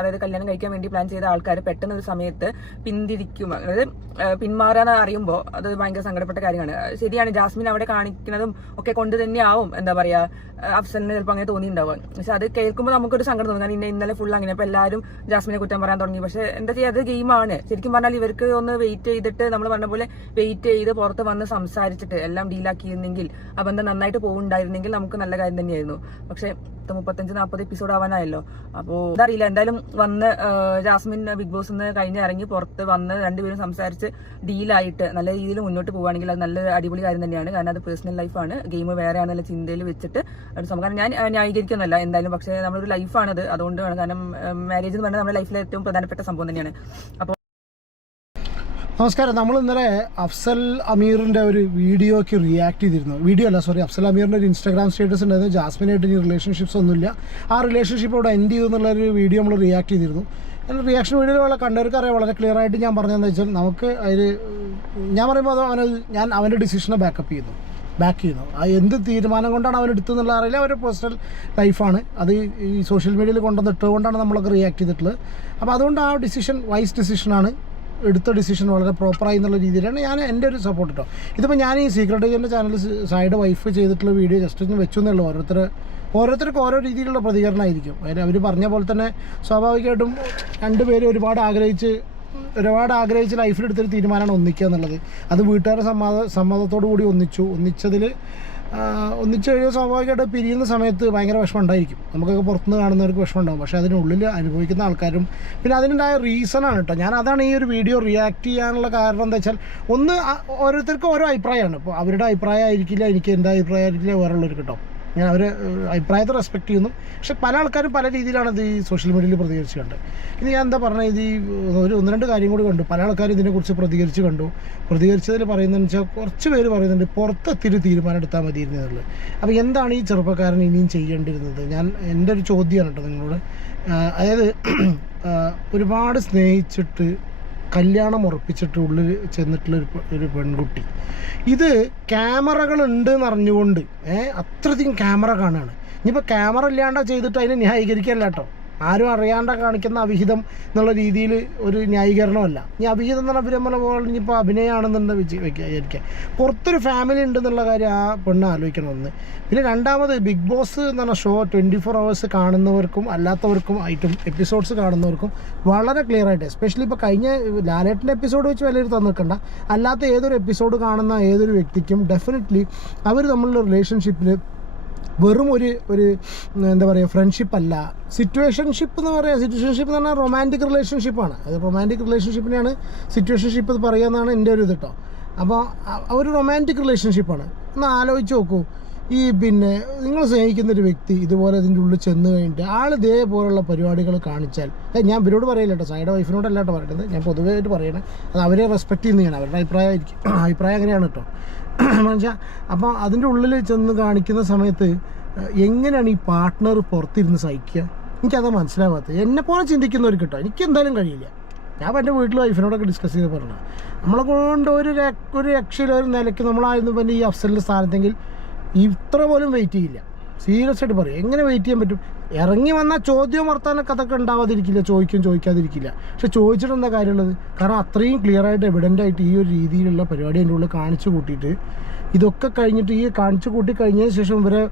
അതായത് കല്യാണം കഴിക്കാൻ വേണ്ടി പ്ലാൻ ചെയ്ത ആൾക്കാർ പെട്ടെന്ന് ഒരു സമയത്ത് പിന്തിരിക്കും, അതായത് പിന്മാറാന്ന് അറിയുമ്പോൾ അത് ഭയങ്കര സങ്കടപ്പെട്ട കാര്യമാണ്. ശരിയാണ്, ജാസ്മിൻ അവിടെ കാണിക്കുന്നതും ഒക്കെ കൊണ്ട് തന്നെയാവും എന്താ പറയാ അഫ്സലിന് ചിലപ്പോൾ അങ്ങനെ തോന്നിയിട്ടുണ്ടാവുക. പക്ഷെ അത് കേൾക്കുമ്പോൾ നമുക്കൊരു സങ്കടം തോന്നും. കാരണം ഇന്നലെ ഫുൾ അങ്ങനെ അപ്പോൾ എല്ലാവരും ജാസ്മിനെ കുറ്റം പറയാൻ തുടങ്ങി. പക്ഷെ എന്താ ചെയ്യുക, അത് ഗെയിമാണ്. ശരിക്കും പറഞ്ഞാൽ ഇവർക്ക് ഒന്ന് വെയിറ്റ് ചെയ്തിട്ട് നമ്മൾ പറഞ്ഞ പോലെ വെയിറ്റ് ചെയ്ത് പുറത്ത് വന്ന് സംസാരിച്ചിട്ട് എല്ലാം ഡീലാക്കിയിരുന്നെങ്കിൽ ആ ബന്ധം നന്നായിട്ട് പോകുന്നുണ്ടായിരുന്നെങ്കിൽ നമുക്ക് നല്ല കാര്യം തന്നെയായിരുന്നു. പക്ഷെ 35-40 എപ്പിസോഡ് ആവാനായല്ലോ. അപ്പോൾ അതറിയില്ല, എന്തായാലും വന്ന് ജാസ്മിൻ ബിഗ് ബോസ് നിന്ന് കഴിഞ്ഞ് ഇറങ്ങി പുറത്ത് വന്ന് രണ്ടുപേരും സംസാരിച്ച് ഡീലായിട്ട് നല്ല രീതിയിൽ മുന്നോട്ട് പോവുകയാണെങ്കിൽ അത് നല്ല അടിപൊളി കാര്യം തന്നെയാണ്. കാരണം അത് പേഴ്സണൽ ലൈഫാണ്, ഗെയിം വേറെയാണെന്നുള്ള ചിന്തയിൽ വെച്ചിട്ട് ഒരു സംഭവം ഞാൻ ന്യായീകരിക്കുന്നല്ല എന്തായാലും. പക്ഷേ നമ്മളൊരു ലൈഫാണത്, അതുകൊണ്ടാണ്. കാരണം മാരേജ് എന്ന് പറഞ്ഞാൽ നമ്മുടെ ലൈഫിലെ ഏറ്റവും പ്രധാനപ്പെട്ട സംഭവം തന്നെയാണ്. അപ്പോൾ നമസ്കാരം. നമ്മൾ ഇന്നലെ അഫ്സൽ അമീറിൻ്റെ ഒരു വീഡിയോയ്ക്ക് റിയാക്ട് ചെയ്തിരുന്നു. അഫ്സൽ അമീറിൻ്റെ ഒരു ഇൻസ്റ്റാഗ്രാം സ്റ്റേറ്റസ് ഉണ്ടായിരുന്നു, ജാസ്മിനായിട്ട് ഇനി റിലേഷൻഷിപ്സ് ഒന്നുമില്ല, ആ റിലേഷൻഷിപ്പ് അവിടെ എൻഡ് ചെയ്തു എന്നുള്ളൊരു വീഡിയോ നമ്മൾ റിയാക്ട് ചെയ്തിരുന്നു. റിയാക്ഷൻ വീഡിയോയിലുള്ള കണ്ടവർക്ക് അറിയാം വളരെ ക്ലിയർ ആയിട്ട് ഞാൻ പറഞ്ഞതെന്ന് വെച്ചാൽ നമുക്ക് അതിൽ ഞാൻ പറയുമ്പോൾ ഞാൻ അവൻ്റെ ഡിസിഷനെ ബാക്ക് ചെയ്യുന്നു. എന്ത് തീരുമാനം കൊണ്ടാണ് അവൻ എടുത്തതെന്നുള്ള അറിയില്ല, അവരുടെ പേഴ്സണൽ ലൈഫാണ് അത്. ഈ സോഷ്യൽ മീഡിയയിൽ കൊണ്ടുവന്നിട്ടുകൊണ്ടാണ് നമ്മളൊക്കെ റിയാക്ട് ചെയ്തിട്ടുള്ളത്. അപ്പോൾ അതുകൊണ്ട് ആ ഡിസിഷൻ വൈസ് ഡിസിഷനാണ്, എടുത്ത ഡിസിഷൻ വളരെ പ്രോപ്പറായി എന്നുള്ള രീതിയിലാണ് ഞാൻ എൻ്റെ ഒരു സപ്പോർട്ട് കേട്ടോ. ഇതിപ്പോൾ ഞാൻ ഈ സീക്രട്ട് ഏജൻ്റെ ചാനൽ സൈഡ് വൈഫ് ചെയ്തിട്ടുള്ള വീഡിയോ ജസ്റ്റ് ഒന്ന് വെച്ചു എന്നുള്ളൂ. ഓരോരുത്തർക്കും ഓരോ രീതിയിലുള്ള പ്രതികരണമായിരിക്കും. അവർ പറഞ്ഞ പോലെ തന്നെ സ്വാഭാവികമായിട്ടും രണ്ടുപേരും ഒരുപാട് ആഗ്രഹിച്ച് ലൈഫിലെടുത്തൊരു തീരുമാനമാണ് ഒന്നിക്കുക എന്നുള്ളത്. അത് വീട്ടുകാരുടെ സമ്മതത്തോടു കൂടി ഒന്നിച്ചു കഴിഞ്ഞാൽ സ്വാഭാവികമായിട്ട് പിരിയുന്ന സമയത്ത് ഭയങ്കര വിഷമം ഉണ്ടായിരിക്കും. നമുക്കൊക്കെ പുറത്തുനിന്ന് കാണുന്നവർക്ക് വിഷമം ഉണ്ടാകും. പക്ഷേ അതിനുള്ളിൽ അനുഭവിക്കുന്ന ആൾക്കാരും പിന്നെ അതിനുണ്ടായ റീസണാണ് കേട്ടോ. അതാണ് ഈ ഒരു വീഡിയോ റിയാക്ട് ചെയ്യാനുള്ള കാരണം. എന്താ വെച്ചാൽ ഓരോരുത്തർക്കും ഓരോ അഭിപ്രായമാണ്. ഇപ്പോൾ അവരുടെ അഭിപ്രായം ആയിരിക്കില്ല, എനിക്ക് എൻ്റെ അഭിപ്രായം ആയിരിക്കില്ല വേറെയുള്ളവർക്ക് കേട്ടോ. ഞാൻ അവരെ അഭിപ്രായത്തെ റെസ്പെക്റ്റ് ചെയ്യുന്നു. പക്ഷെ പല ആൾക്കാരും പല രീതിയിലാണ് ഇത് ഈ സോഷ്യൽ മീഡിയയിൽ പ്രതികരിച്ച് കണ്ടത്. ഇത് ഞാൻ എന്താ പറഞ്ഞത്, ഇത് ഒന്ന് രണ്ട് കാര്യം കൂടി കണ്ടു. പല ആൾക്കാരും ഇതിനെക്കുറിച്ച് പ്രതികരിച്ചതിൽ പറയുന്നതെന്ന് വെച്ചാൽ കുറച്ച് പേര് പറയുന്നുണ്ട് പുറത്തെത്തിയൊരു തീരുമാനം എടുത്താൽ മതിയിരുന്നു എന്നുള്ളത്. അപ്പോൾ എന്താണ് ഈ ചെറുപ്പക്കാരൻ ഇനിയും ചെയ്യേണ്ടിരുന്നത്? എൻ്റെ ഒരു ചോദ്യമാണ് കേട്ടോ നിങ്ങളോട്. അതായത് ഒരുപാട് സ്നേഹിച്ചിട്ട് കല്യാണം ഉറപ്പിച്ചിട്ട് ഉള്ളിൽ ചെന്നിട്ടുള്ള ഒരു പെൺകുട്ടി, ഇത് ക്യാമറകളുണ്ട് എന്നറിഞ്ഞുകൊണ്ട് അത്രയധികം ക്യാമറ കാണുകയാണ്. ഇനിയിപ്പോൾ ക്യാമറ ഇല്ലാണ്ട ചെയ്തിട്ട് അതിനെ ന്യായീകരിക്കല്ല കേട്ടോ. ആരും അറിയാണ്ട കാണിക്കുന്ന അവിഹിതം എന്നുള്ള രീതിയിൽ ഒരു ന്യായീകരണമല്ല. ഇനി അവിഹിതം എന്ന് പറഞ്ഞാൽ പോലെ ഇനിയിപ്പോൾ അഭിനയമാണെന്നുണ്ട് വിചാരിക്കുക. പുറത്തൊരു ഫാമിലി ഉണ്ടെന്നുള്ള കാര്യം ആ പെണ്ണ് ആലോചിക്കണം. ഒന്ന്. പിന്നെ രണ്ടാമത് ബിഗ് ബോസ് എന്ന് പറഞ്ഞ ഷോ 24 hours കാണുന്നവർക്കും അല്ലാത്തവർക്കും ആയിട്ടും എപ്പിസോഡ്സ് കാണുന്നവർക്കും വളരെ ക്ലിയർ ആയിട്ട്, എസ്പെഷ്യലി ഇപ്പോൾ കഴിഞ്ഞ ലാലേട്ടൻ്റെ എപ്പിസോഡ് വെച്ച് വിലയിരുത്താൻ നിൽക്കണ്ട, അല്ലാത്ത ഏതൊരു എപ്പിസോഡ് കാണുന്ന ഏതൊരു വ്യക്തിക്കും ഡെഫിനറ്റ്ലി അവർ തമ്മിലുള്ള റിലേഷൻഷിപ്പിൽ വെറും ഒരു എന്താ പറയുക ഫ്രണ്ട്ഷിപ്പ് അല്ല, സിറ്റുവേഷൻഷിപ്പ് എന്ന് പറഞ്ഞാൽ റൊമാൻറ്റിക് റിലേഷൻഷിപ്പാണ്. അത് റൊമാൻറ്റിക് റിലേഷൻഷിപ്പിനെയാണ് സിറ്റുവേഷൻഷിപ്പ് എന്ന് പറയുന്നതാണ് എൻ്റെ ഒരു ഇത് കേട്ടോ. അപ്പോൾ ഒരു റൊമാൻറ്റിക് റിലേഷൻഷിപ്പാണ്. ഒന്ന് ആലോചിച്ച് നോക്കൂ. പിന്നെ നിങ്ങൾ സ്നേഹിക്കുന്നൊരു വ്യക്തി ഇതുപോലെ ഇതിൻ്റെ ഉള്ളിൽ ചെന്ന് കഴിഞ്ഞിട്ട് ആൾ ഇതേപോലുള്ള പരിപാടികൾ കാണിച്ചാൽ, ഞാൻ ഇവരോട് പറയില്ല കേട്ടോ, സൈഡ് വൈഫിനോടല്ല കേട്ടോ പറയുന്നത്, ഞാൻ പൊതുവായിട്ട് പറയണേ. അത് അവരെ റെസ്പെക്റ്റ് ചെയ്യുന്നതാണ്, അവരുടെ അഭിപ്രായം അങ്ങനെയാണ് കേട്ടോ മനസ്സിലാ. അപ്പോൾ അതിൻ്റെ ഉള്ളിൽ ചെന്ന് കാണിക്കുന്ന സമയത്ത് എങ്ങനെയാണ് ഈ പാർട്ട്ണർ പുറത്തിരുന്ന് സഹിക്കുക? എനിക്കത് മനസ്സിലാവാത്തത്. എന്നെപ്പോലെ ചിന്തിക്കുന്നവർക്ക് കേട്ടോ എനിക്ക് എന്തായാലും കഴിയില്ല. ഞാൻ എൻ്റെ വീട്ടിൽ വൈഫിനോടൊക്കെ ഡിസ്കസ് ചെയ്ത് പറഞ്ഞത് നമ്മളെ കൊണ്ട് ഒരു രക്ഷയിലൊരു ഒരു നിലയ്ക്ക് നമ്മളായിരുന്നു പിന്നെ ഈ അഫ്സലിൻ്റെ സ്ഥാനത്തെങ്കിൽ ഇത്ര പോലും വെയിറ്റ് ചെയ്യില്ല. സീരിയസ് ആയിട്ട് പറയും, എങ്ങനെ വെയിറ്റ് ചെയ്യാൻ പറ്റും? ഇറങ്ങി വന്നാൽ ചോദ്യവും വർത്താനൊക്കെ അതൊക്കെ ഉണ്ടാവാതിരിക്കില്ല, ചോദിക്കാതിരിക്കില്ല. പക്ഷെ ചോദിച്ചിട്ട് എന്താ കാര്യമുള്ളത്? കാരണം അത്രയും ക്ലിയർ ആയിട്ട് എവിഡൻ്റ് ആയിട്ട് ഈ ഒരു രീതിയിലുള്ള പരിപാടി എൻ്റെ ഉള്ളിൽ കാണിച്ചു കൂട്ടിയിട്ട് ഇതൊക്കെ കഴിഞ്ഞിട്ട് ഈ കാണിച്ചു കൂട്ടി കഴിഞ്ഞതിന് ശേഷം ഇവരെ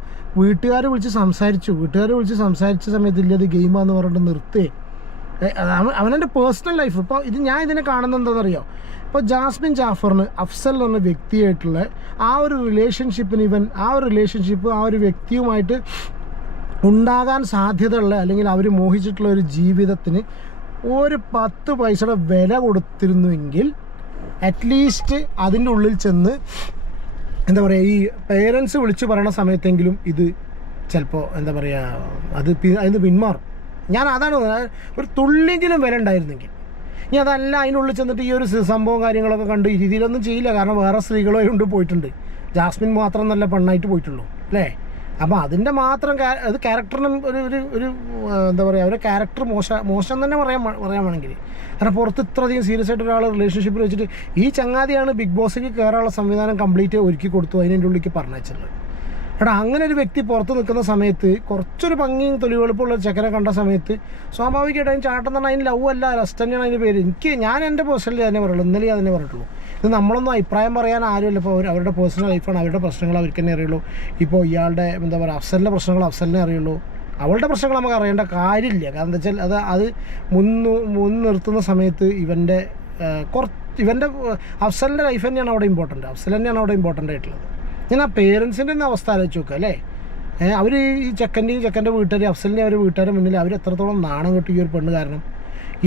വീട്ടുകാരെ വിളിച്ച് സംസാരിച്ച സമയത്ത് ഇല്ല അത് ഗെയിമാന്ന് പറഞ്ഞിട്ട് നിർത്തേ. അവനെൻ്റെ പേഴ്സണൽ ലൈഫ്. ഇപ്പോൾ ഞാൻ ഇതിനെ കാണുന്നത് എന്താണെന്നറിയോ? ഇപ്പോൾ ജാസ്മിൻ ജാഫറിന് അഫ്സൽ എന്ന് പറഞ്ഞ വ്യക്തിയായിട്ടുള്ള ആ ഒരു റിലേഷൻഷിപ്പിന് ആ ഒരു വ്യക്തിയുമായിട്ട് ഉണ്ടാകാൻ സാധ്യതയുള്ള അല്ലെങ്കിൽ അവർ മോഹിച്ചിട്ടുള്ള ഒരു ജീവിതത്തിന് ഒരു 10 പൈസയുടെ വില കൊടുത്തിരുന്നുവെങ്കിൽ അറ്റ്ലീസ്റ്റ് അതിൻ്റെ ഉള്ളിൽ ചെന്ന് എന്താ പറയുക ഈ പേരൻസ് വിളിച്ച് പറയണ സമയത്തെങ്കിലും ഇത് ചിലപ്പോൾ എന്താ പറയുക അതിന് പിന്മാറും. ഞാൻ അതാണ് ഒരു തുള്ളിയെങ്കിലും വില ഉണ്ടായിരുന്നെങ്കിൽ. ഇനി അതല്ല അതിനുള്ളിൽ ചെന്നിട്ട് ഈ ഒരു സംഭവം കാര്യങ്ങളൊക്കെ കണ്ട് ഈ രീതിയിലൊന്നും ചെയ്യില്ല. കാരണം വേറെ സ്ത്രീകളോ കൊണ്ട് പോയിട്ടുണ്ട്, ജാസ്മിൻ മാത്രം നല്ല പെണ്ണായിട്ട് പോയിട്ടുള്ളൂ അല്ലേ. അപ്പോൾ അതിൻ്റെ മാത്രം അത് ക്യാരക്ടറിനും ഒരു എന്താ പറയുക ഒരു ക്യാരക്ടർ മോശം തന്നെ പറയാൻ വേണമെങ്കിൽ. കാരണം പുറത്ത് ഇത്രയധികം സീരിയസ് ആയിട്ട് ഒരാൾ റിലേഷൻഷിപ്പിൽ വെച്ചിട്ട് ഈ ചങ്ങാതിയാണ് ബിഗ് ബോസിലേക്ക് കയറാനുള്ള സംവിധാനം കംപ്ലീറ്റ് ഒരുക്കി കൊടുത്തു അതിൻ്റെ ഉള്ളിലേക്ക് പറഞ്ഞിട്ടുള്ളത്. എടാ അങ്ങനെ ഒരു വ്യക്തി പുറത്ത് നിൽക്കുന്ന സമയത്ത് കുറച്ചൊരു ഭംഗിയും തൊലിവെളുപ്പുള്ള ഒരു ചെക്കനെ കണ്ട സമയത്ത് സ്വാഭാവികമായിട്ടും അതിന് ചാട്ടം തന്നെ അതിന് ലവ് അല്ല, ലസ്റ്റ് തന്നെയാണ് അതിൻ്റെ പേര്. ഞാൻ എൻ്റെ പേഴ്സണലി തന്നെ പറയുള്ളൂ, ഇന്നലെ അതിനെ പറഞ്ഞിട്ടുള്ളൂ. ഇത് നമ്മളൊന്നും അഭിപ്രായം പറയാൻ ആരുമില്ല. ഇപ്പോൾ അവരുടെ പേഴ്സണൽ ലൈഫാണ്, അവരുടെ പ്രശ്നങ്ങൾ അവർക്ക് തന്നെ അറിയുള്ളൂ. ഇപ്പോൾ ഇയാളുടെ എന്താ പറയുക അഫ്സലിൻ്റെ പ്രശ്നങ്ങൾ അഫ്സലിനെ അറിയുള്ളൂ, അവളുടെ പ്രശ്നങ്ങൾ നമുക്ക് അറിയേണ്ട കാര്യമില്ല. കാരണം എന്താ വെച്ചാൽ അത് മുൻനിർത്തുന്ന സമയത്ത് ഇവൻ്റെ അഫ്സലിൻ്റെ ലൈഫ് തന്നെയാണ് അവിടെ ഇമ്പോർട്ടൻറ്റ്, അഫ്സൽ തന്നെയാണ് അവിടെ ഇമ്പോർട്ടൻ്റ് ആയിട്ടുള്ളത്. ഞാൻ ആ പേരൻസിൻ്റെ തന്നെ അവസ്ഥ ആലോചിച്ച് നോക്കുക അല്ലേ. അവർ ഈ ചെക്കൻ്റെ വീട്ടുകാർ അഫ്സലിൻ്റെ അവർ വീട്ടുകാരുടെ മുന്നിൽ അവർ എത്രത്തോളം നാണം കിട്ടും ഈ ഒരു പെണ്ണ് കാരണം.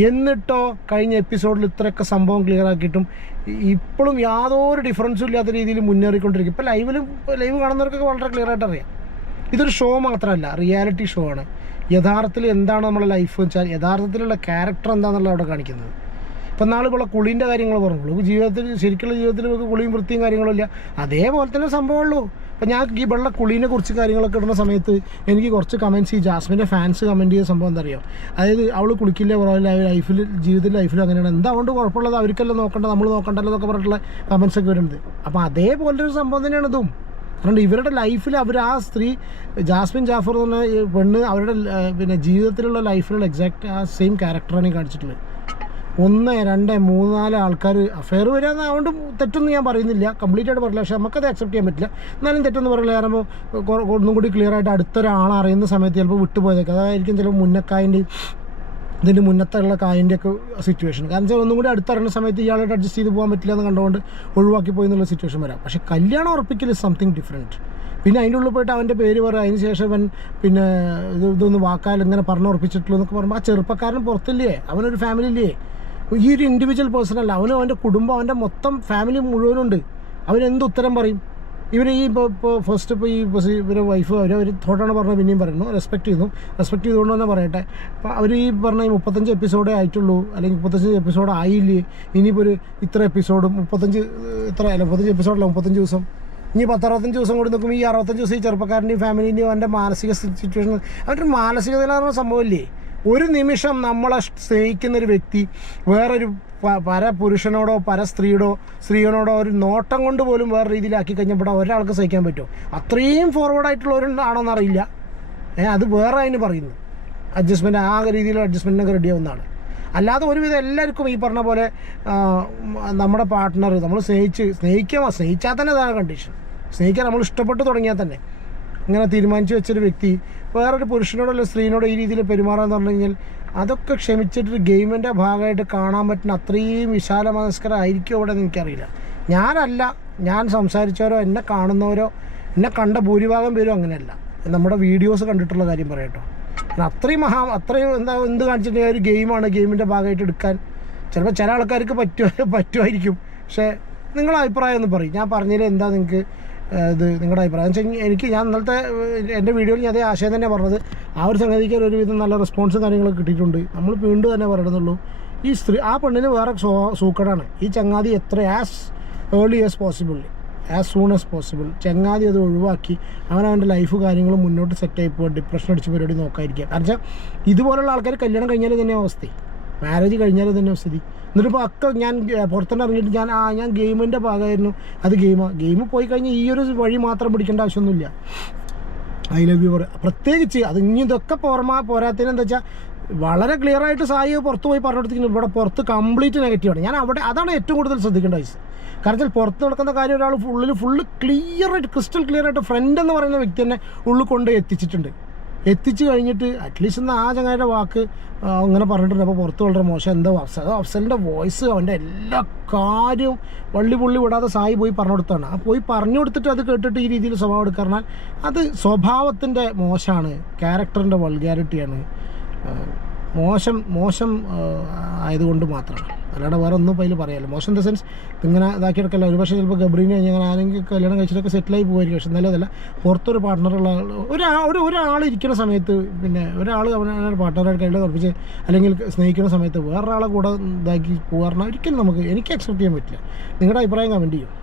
എന്നിട്ടോ കഴിഞ്ഞ എപ്പിസോഡിൽ ഇത്രയൊക്കെ സംഭവം ക്ലിയർ ആക്കിയിട്ടും ഇപ്പോഴും യാതൊരു ഡിഫറൻസും ഇല്ലാത്ത രീതിയിൽ മുന്നേറിക്കൊണ്ടിരിക്കും. ഇപ്പോൾ ലൈവ് കാണുന്നവർക്കൊക്കെ വളരെ ക്ലിയർ ആയിട്ട് അറിയാം ഇതൊരു ഷോ മാത്രമല്ല, റിയാലിറ്റി ഷോ ആണ്. യഥാർത്ഥത്തിൽ എന്താണ് നമ്മുടെ ലൈഫ് വെച്ചാൽ യഥാർത്ഥത്തിലുള്ള ക്യാരക്ടർ എന്താണെന്നുള്ള അവിടെ കാണിക്കുന്നത്. ഇപ്പം നാളിവിടെ കുളീൻ്റെ കാര്യങ്ങൾ പറഞ്ഞുള്ളൂ, ജീവിതത്തിൽ ശരിക്കുള്ള ജീവിതത്തിൽ നമുക്ക് കുളിയും വൃത്തിയും കാര്യങ്ങളും ഇല്ല, അതേപോലെ തന്നെ സംഭവമുള്ളൂ. അപ്പം ഞാൻ ഈ വെള്ള കുളീനെ കുറിച്ച് കാര്യങ്ങളൊക്കെ ഇടുന്ന സമയത്ത് എനിക്ക് കുറച്ച് കമൻറ്റ്സ് ഈ ജാസ്മിൻ്റെ ഫാൻസ് കമൻറ്റ് ചെയ്ത സംഭവം എന്താ അറിയോ, അതായത് അവൾ കുളിക്കില്ല കുറവില്ല, ജീവിതത്തിലും അങ്ങനെയാണ്, എന്താ കൊണ്ട് കുഴപ്പമുള്ളത്, അവർക്കെല്ലാം നോക്കണ്ട നമ്മൾ നോക്കണ്ടല്ലോ എന്നൊക്കെ പറഞ്ഞിട്ടുള്ള കമൻറ്റ്സ് ഒക്കെ വരുന്നത്. അപ്പോൾ അതേപോലൊരു സംഭവം തന്നെയാണ് ഇതും. അതുകൊണ്ട് ഇവരുടെ ലൈഫിൽ അവർ ആ സ്ത്രീ ജാസ്മിൻ ജാഫർ എന്ന് പറഞ്ഞ പെണ്ണ് അവരുടെ പിന്നെ ജീവിതത്തിലുള്ള ലൈഫിലുള്ള എക്സാക്റ്റ് ആ സെയിം ക്യാരക്ടറാണ് കാണിച്ചിട്ടുള്ളത്. 1, 2, 3, 4 ആൾക്കാർ അഫെയർ വരിക അതുകൊണ്ട് തെറ്റൊന്നും ഞാൻ പറയുന്നില്ല, കംപ്ലീറ്റ് ആയിട്ട് പറയില്ല. പക്ഷേ നമുക്കത് അക്സെപ്റ്റ് ചെയ്യാൻ പറ്റില്ല. എന്നാലും തെറ്റൊന്നും പറയില്ല. കാരണം ഒന്നും കൂടി ക്ലിയർ ആയിട്ട് അടുത്തൊരാളെ അറിയുന്ന സമയത്ത് ചിലപ്പോൾ വിട്ടുപോയതൊക്കെ അതായിരിക്കും ചിലപ്പോൾ മുന്നക്കായൻ്റെയും ഇതിൻ്റെ മുന്നത്തുള്ള കായൻ്റെ ഒക്കെ സിറ്റുവേഷൻ. കാരണം വെച്ചാൽ ഒന്നും കൂടി അടുത്തറിയുന്ന സമയത്ത് ഇയാളായിട്ട് അഡ്ജസ്റ്റ് ചെയ്ത് പോകാൻ പറ്റില്ല എന്ന് കണ്ടുകൊണ്ട് ഒഴിവാക്കി പോയി എന്നുള്ള സിറ്റുവേഷൻ വരാം. പക്ഷേ കല്യാണം ഉറപ്പിക്കൽ ഇസ് സംതിങ് ഡിഫറെൻറ്റ്. പിന്നെ അതിൻ്റെ ഉള്ളിൽ പോയിട്ട് അവൻ്റെ പേര് പറയുക, അതിന് ശേഷം അവൻ പിന്നെ ഇതൊന്ന് വാക്കാൽ ഇങ്ങനെ പറഞ്ഞുറപ്പിച്ചിട്ടുള്ളൂ എന്നൊക്കെ പറയുമ്പോൾ ആ ചെറുപ്പക്കാരൻ പുറത്തില്ലേ, അവനൊരു ഫാമിലി ഇല്ലേ, ഈ ഒരു ഇൻഡിവിജ്വൽ പേഴ്സൺ അല്ല, അവനും അവൻ്റെ കുടുംബം അവൻ്റെ മൊത്തം ഫാമിലി മുഴുവനുണ്ട്. അവനെന്ത് ഉത്തരം പറയും? ഇവർ ഈ ഇപ്പോൾ ഫസ്റ്റ് ഇപ്പോൾ ഇവരെ വൈഫ് അവർ തോട്ടാണ് പറഞ്ഞത്, പിന്നെയും പറയുന്നു റെസ്പെക്റ്റ് ചെയ്തുകൊണ്ട് തന്നെ പറയട്ടെ. അപ്പോൾ അവർ ഈ പറഞ്ഞ 35 എപ്പിസോഡേ ആയിട്ടുള്ളൂ, അല്ലെങ്കിൽ 35 എപ്പിസോഡ് ആയില്ലേ, ഇനിയിപ്പോൾ ഒരു ഇത്ര എപ്പിസോഡും 35 എപ്പിസോഡല്ല 35 ദിവസം, ഇനി 10-65 ദിവസം കൂടി നോക്കുമ്പോൾ ഈ 65 ദിവസം ഈ ചെറുപ്പക്കാരൻ്റെയും ഫാമിലിൻ്റെയും അവൻ്റെ മാനസിക സിറ്റുവേഷൻ അവരുടെ മാനസികതയിലാകുന്ന സംഭവമില്ലേ. ഒരു നിമിഷം നമ്മളെ സ്നേഹിക്കുന്നൊരു വ്യക്തി വേറൊരു പരപുരുഷനോടോ സ്ത്രീയോടോ ഒരു നോട്ടം കൊണ്ട് പോലും വേറെ രീതിയിലാക്കി കഴിഞ്ഞപ്പോൾ ഒരാൾക്ക് സഹിക്കാൻ പറ്റുമോ? അത്രയും ഫോർവേഡായിട്ടുള്ളവരാണോന്ന് അറിയില്ല. അത് വേറെ അതിന് പറയുന്നു അഡ്ജസ്റ്റ്മെൻറ്റ്, ആ രീതിയിലുള്ള അഡ്ജസ്റ്റ്മെൻറ്റിനൊക്കെ റെഡിയാവുന്നതാണ്. അല്ലാതെ ഒരുവിധം എല്ലാവർക്കും ഈ പറഞ്ഞ പോലെ നമ്മുടെ പാർട്ട്ണർ നമ്മൾ സ്നേഹിച്ചാൽ തന്നെ അതാണ് കണ്ടീഷൻ. സ്നേഹിക്കാൻ നമ്മൾ ഇഷ്ടപ്പെട്ട് തുടങ്ങിയാൽ തന്നെ ഇങ്ങനെ തീരുമാനിച്ചു വെച്ചൊരു വ്യക്തി വേറൊരു പുരുഷനോടോ അല്ലെങ്കിൽ സ്ത്രീനോടോ ഈ രീതിയിൽ പെരുമാറാന്ന് പറഞ്ഞു കഴിഞ്ഞാൽ അതൊക്കെ ക്ഷമിച്ചിട്ടൊരു ഗെയിമിൻ്റെ ഭാഗമായിട്ട് കാണാൻ പറ്റുന്ന അത്രയും വിശാല മനസ്കരായിരിക്കും അവിടെ എന്ന് എനിക്കറിയില്ല. ഞാൻ സംസാരിച്ചവരോ എന്നെ കാണുന്നവരോ എന്നെ കണ്ട ഭൂരിഭാഗം പേരും അങ്ങനെയല്ല. നമ്മുടെ വീഡിയോസ് കണ്ടിട്ടുള്ള കാര്യം പറയട്ടോ, അത്രയും എന്ത് കാണിച്ചിട്ടുണ്ടെങ്കിൽ ഒരു ഗെയിമാണ്, ഗെയിമിൻ്റെ ഭാഗമായിട്ട് എടുക്കാൻ ചിലപ്പോൾ ചില ആൾക്കാർക്ക് പറ്റുമായിരിക്കും. പക്ഷേ നിങ്ങളുടെ അഭിപ്രായം ഒന്ന് പറയും. ഞാൻ പറഞ്ഞതിൽ എന്താ നിങ്ങൾക്ക് ഇത് നിങ്ങളുടെ അഭിപ്രായം വെച്ചാൽ ഞാൻ ഇന്നലത്തെ എൻ്റെ വീഡിയോയിൽ ഞാൻ അതേ ആശയം തന്നെ പറഞ്ഞത്. ആ ഒരു സംഗതിക്ക് ഒരുവിധം നല്ല റെസ്പോൺസും കാര്യങ്ങളൊക്കെ കിട്ടിയിട്ടുണ്ട്. നമ്മൾ വീണ്ടും തന്നെ പറയുന്നുള്ളൂ, ഈ ആ പെണ്ണിന് വേറെ സൂക്കടാണ്. ഈ ചങ്ങാതി as early as possible, as soon as possible ചങ്ങാതി അത് ഒഴിവാക്കി അവൻ്റെ ലൈഫ് കാര്യങ്ങളും മുന്നോട്ട് സെറ്റായി പോകുക, ഡിപ്രഷൻ അടിച്ച് പരിപാടി നോക്കാതിരിക്കുക. കാരണം വെച്ചാൽ ഇതുപോലുള്ള ആൾക്കാർ കല്യാണം കഴിഞ്ഞാൽ തന്നെ അവസ്ഥ, മാരേജ് കഴിഞ്ഞാൽ തന്നെ സ്ഥിതി. എന്നിട്ടിപ്പോൾ ഒക്കെ ഞാൻ പുറത്തുനിന്ന് ഇറങ്ങിയിട്ട് ഞാൻ ഗെയിമിൻ്റെ ഭാഗമായിരുന്നു. അത് ഗെയിം പോയി കഴിഞ്ഞാൽ ഈ ഒരു വഴി മാത്രം പിടിക്കേണ്ട ആവശ്യമൊന്നുമില്ല. ഐ ലവ് യു പ്രത്യേകിച്ച് അത് ഇനി ഇതൊക്കെ പോരാത്തതിന് എന്താ വെച്ചാൽ വളരെ ക്ലിയർ ആയിട്ട് സായി പുറത്ത് പോയി പറഞ്ഞെടുത്തിരിക്കുന്നത്. ഇവിടെ പുറത്ത് കംപ്ലീറ്റ് നെഗറ്റീവാണ്. ഞാൻ അതാണ് ഏറ്റവും കൂടുതൽ ശ്രദ്ധിക്കേണ്ട ആവശ്യം. കാരണം വെച്ചാൽ പുറത്ത് നടക്കുന്ന കാര്യം ഒരാൾ ഫുള്ള് ക്ലിയറായിട്ട് ക്രിസ്റ്റൽ ക്ലിയർ ആയിട്ട് ഫ്രണ്ട് എന്ന് പറയുന്ന വ്യക്തി തന്നെ ഉള്ളിൽ കൊണ്ട് എത്തിച്ചു കഴിഞ്ഞിട്ട് അറ്റ്ലീസ്റ്റ് ഒന്ന് ആ ചങ്ങായിയുടെ വാക്ക് അങ്ങനെ പറഞ്ഞിട്ടുണ്ട്. അപ്പോൾ പുറത്ത് വളരെ മോശം എന്തോ അഫ്സലിൻ്റെ വോയിസ് അവൻ്റെ എല്ലാ കാര്യവും പുള്ളി വിടാതെ സായി പോയി പറഞ്ഞു കൊടുത്താണ്. ആ പോയി പറഞ്ഞു കൊടുത്തിട്ട് അത് കേട്ടിട്ട് ഈ രീതിയിൽ സ്വഭാവം എടുക്കാറുണ്ട്. അത് സ്വഭാവത്തിൻ്റെ മോശമാണ്, ക്യാരക്ടറിൻ്റെ വൾഗാരിറ്റിയാണ്, മോശം ആയതുകൊണ്ട് മാത്രമാണ്. അല്ലാതെ വേറെ ഒന്നും ഇപ്പോൾ അതിൽ പറയാമല്ലോ. മോശം ഇൻ ദ സെൻസ് ഇങ്ങനെ ഇതാക്കിയെടുക്കല്ല. ഒരു പക്ഷേ ചിലപ്പോൾ ഗബ്രീനെ അങ്ങനെ ആരെങ്കിലും കല്യാണം കഴിച്ചിട്ടൊക്കെ സെറ്റിലായി പോകുമായിരിക്കും. പക്ഷെ എന്നാലും അതല്ല, പുറത്തൊരു പാർട്ട്ണറുള്ള ഒരാൾ ഇരിക്കുന്ന സമയത്ത് പിന്നെ ഒരാൾ അവനെ പാർട്ട്ണറായിട്ട് കയ്യിൽ ഉറപ്പിച്ച് അല്ലെങ്കിൽ സ്നേഹിക്കുന്ന സമയത്ത് വേറൊരാളെ കൂടെ ഇതാക്കി പോകാറുണ്ട് ഒരിക്കലും എനിക്ക് അക്സെപ്റ്റ് ചെയ്യാൻ പറ്റില്ല. നിങ്ങളുടെ അഭിപ്രായം കമൻറ്റ് ചെയ്യും.